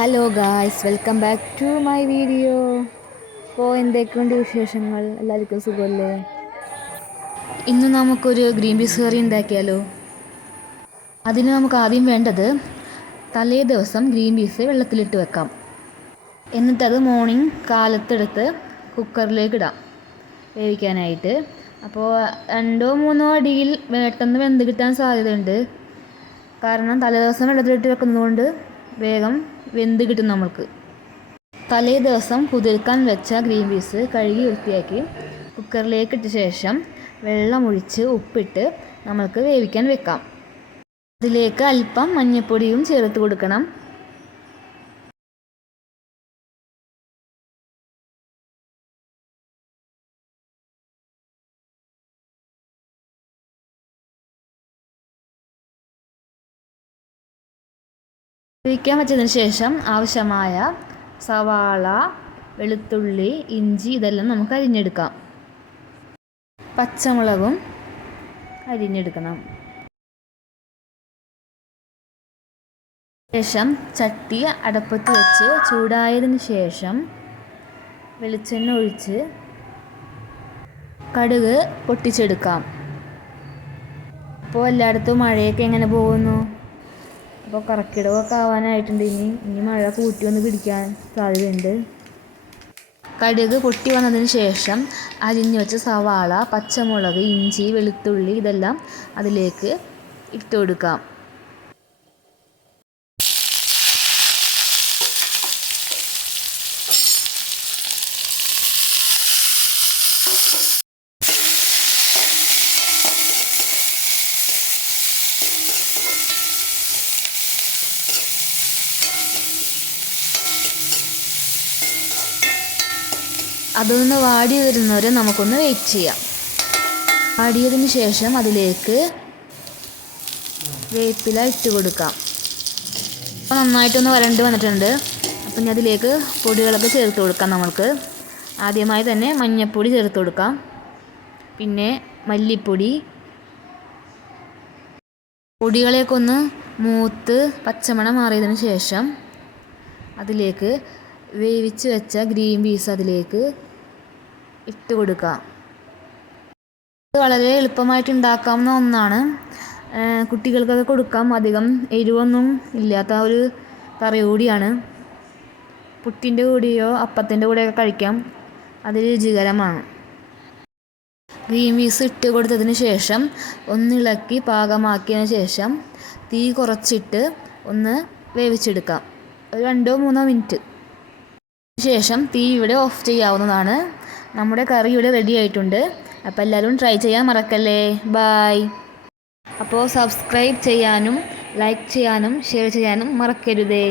Hello guys, welcome back to my video. അപ്പോൾ എന്തൊക്കെയുണ്ട് വിശേഷങ്ങൾ? എല്ലാവർക്കും സുഖമല്ലേ? ഇന്ന് നമുക്കൊരു ഗ്രീൻ പീസ് കറി ഉണ്ടാക്കിയാലോ? അതിന് നമുക്ക് ആദ്യം വേണ്ടത് തലേ ദിവസം ഗ്രീൻ പീസ് വെള്ളത്തിലിട്ട് വെക്കാം. എന്നിട്ടത് മോർണിംഗ് കാലത്തെടുത്ത് കുക്കറിലേക്ക് ഇടാം വേവിക്കാനായിട്ട്. അപ്പോൾ 2-3 അടിയിൽ പെട്ടെന്ന് വെന്ത് കിട്ടാൻ സാധ്യതയുണ്ട്. കാരണം തലേദിവസം വെള്ളത്തിലിട്ട് വെക്കുന്നതുകൊണ്ട് വേഗം വെന്ത് കിട്ടും നമ്മൾക്ക്. തലേ ദിവസം കുതിർക്കാൻ വെച്ച ഗ്രീൻ പീസ് കഴുകി വൃത്തിയാക്കി കുക്കറിലേക്ക് ഇട്ട ശേഷം വെള്ളമൊഴിച്ച് ഉപ്പിട്ട് നമ്മൾക്ക് വേവിക്കാൻ വെക്കാം. അതിലേക്ക് അല്പം മഞ്ഞൾപ്പൊടിയും ചേർത്ത് കൊടുക്കണം. വേവിക്കാൻ വെച്ചതിന് ശേഷം ആവശ്യമായ സവാള, വെളുത്തുള്ളി, ഇഞ്ചി ഇതെല്ലാം നമുക്ക് അരിഞ്ഞെടുക്കാം. പച്ചമുളകും അരിഞ്ഞെടുക്കണം. ശേഷം ചട്ടി അടുപ്പത്ത് വെച്ച് ചൂടായതിന് ശേഷം വെളിച്ചെണ്ണ ഒഴിച്ച് കടുക് പൊട്ടിച്ചെടുക്കാം. അപ്പോൾ എല്ലായിടത്തും മഴയൊക്കെ എങ്ങനെ പോകുന്നു? അപ്പോൾ കറക്കിടമൊക്കെ ആവാനായിട്ടുണ്ട്. ഇനി മഴ കൂട്ടി വന്ന് പിടിക്കാൻ സാധ്യതയുണ്ട്. കടുക് പൊട്ടി വന്നതിന് ശേഷം അരിഞ്ഞു വെച്ച സവാള, പച്ചമുളക്, ഇഞ്ചി, വെളുത്തുള്ളി ഇതെല്ലാം അതിലേക്ക് ഇട്ട് കൊടുക്കാം. അതൊന്ന് വാടി വരുന്നവരെ നമുക്കൊന്ന് വെയിറ്റ് ചെയ്യാം. വാടിയതിന് ശേഷം അതിലേക്ക് വേപ്പില ഇട്ട് കൊടുക്കാം. അപ്പോൾ നന്നായിട്ടൊന്ന് വരണ്ട് വന്നിട്ടുണ്ട്. അപ്പം ഇനി അതിലേക്ക് പൊടികളൊക്കെ ചേർത്ത് കൊടുക്കാം. നമ്മൾക്ക് ആദ്യമായി തന്നെ മഞ്ഞൾപ്പൊടി ചേർത്ത് കൊടുക്കാം. പിന്നെ മല്ലിപ്പൊടി. പൊടികളെയൊക്കെ ഒന്ന് മൂത്ത് പച്ചമണം മാറിയതിന് ശേഷം അതിലേക്ക് വേവിച്ച് വെച്ച ഗ്രീൻ പീസ് അതിലേക്ക് ഇട്ട് കൊടുക്കാം. ഇത് വളരെ എളുപ്പമായിട്ട് ഉണ്ടാക്കാവുന്ന ഒന്നാണ്. കുട്ടികൾക്കൊക്കെ കൊടുക്കാം. അധികം എരിവൊന്നും ഇല്ലാത്ത ഒരു കറി കൂടിയാണ്. പുട്ടിൻ്റെ കൂടെയോ അപ്പത്തിൻ്റെ കൂടെയൊക്കെ കഴിക്കാം. അത് രുചികരമാണ്. ഗ്രീൻ പീസ് ഇട്ട് കൊടുത്തതിന് ശേഷം ഒന്നിളക്കി പാകമാക്കിയതിന് ശേഷം തീ കുറച്ചിട്ട് ഒന്ന് വേവിച്ചെടുക്കാം. ഒരു 2-3 മിനിറ്റ് ശേഷം തീ ഇവിടെ ഓഫ് ചെയ്യാവുന്നതാണ്. നമ്മുടെ കറി ഇവിടെ റെഡി ആയിട്ടുണ്ട്. അപ്പോൾ എല്ലാവരും ട്രൈ ചെയ്യാൻ മറക്കല്ലേ. ബായ്. അപ്പോൾ സബ്സ്ക്രൈബ് ചെയ്യാനും ലൈക്ക് ചെയ്യാനും ഷെയർ ചെയ്യാനും മറക്കരുതേ.